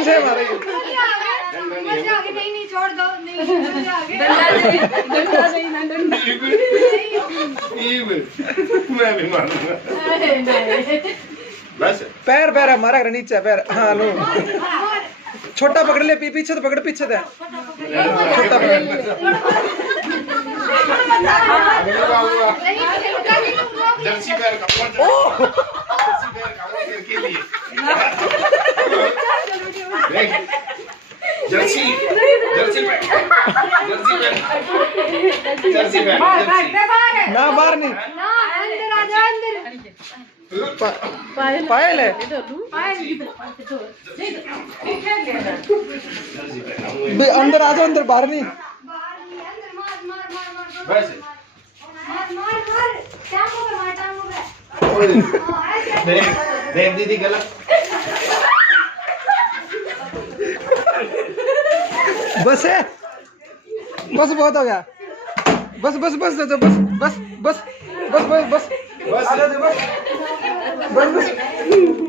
कौन से हमारे नहीं छोड़ दो नहीं मैं भी मारूंगा बस पैर पैर हमारा घर नीचे है, पैर हाँ लो छोटा पकड़ ले पीछे तो पकड़ पीछे दे छोटा पकड़ जर्सी पैर का जर्सी पैर का के लिए जर्सी जर्सी पैर जर्सी पैर ना बाहर नहीं पायल है अंदर आ जाओ अंदर बाहर नहीं बस देख दीदी गलत बस है बस बहुत हो गया बस बस बस बस बस बस बस बस बस बस बस बस बस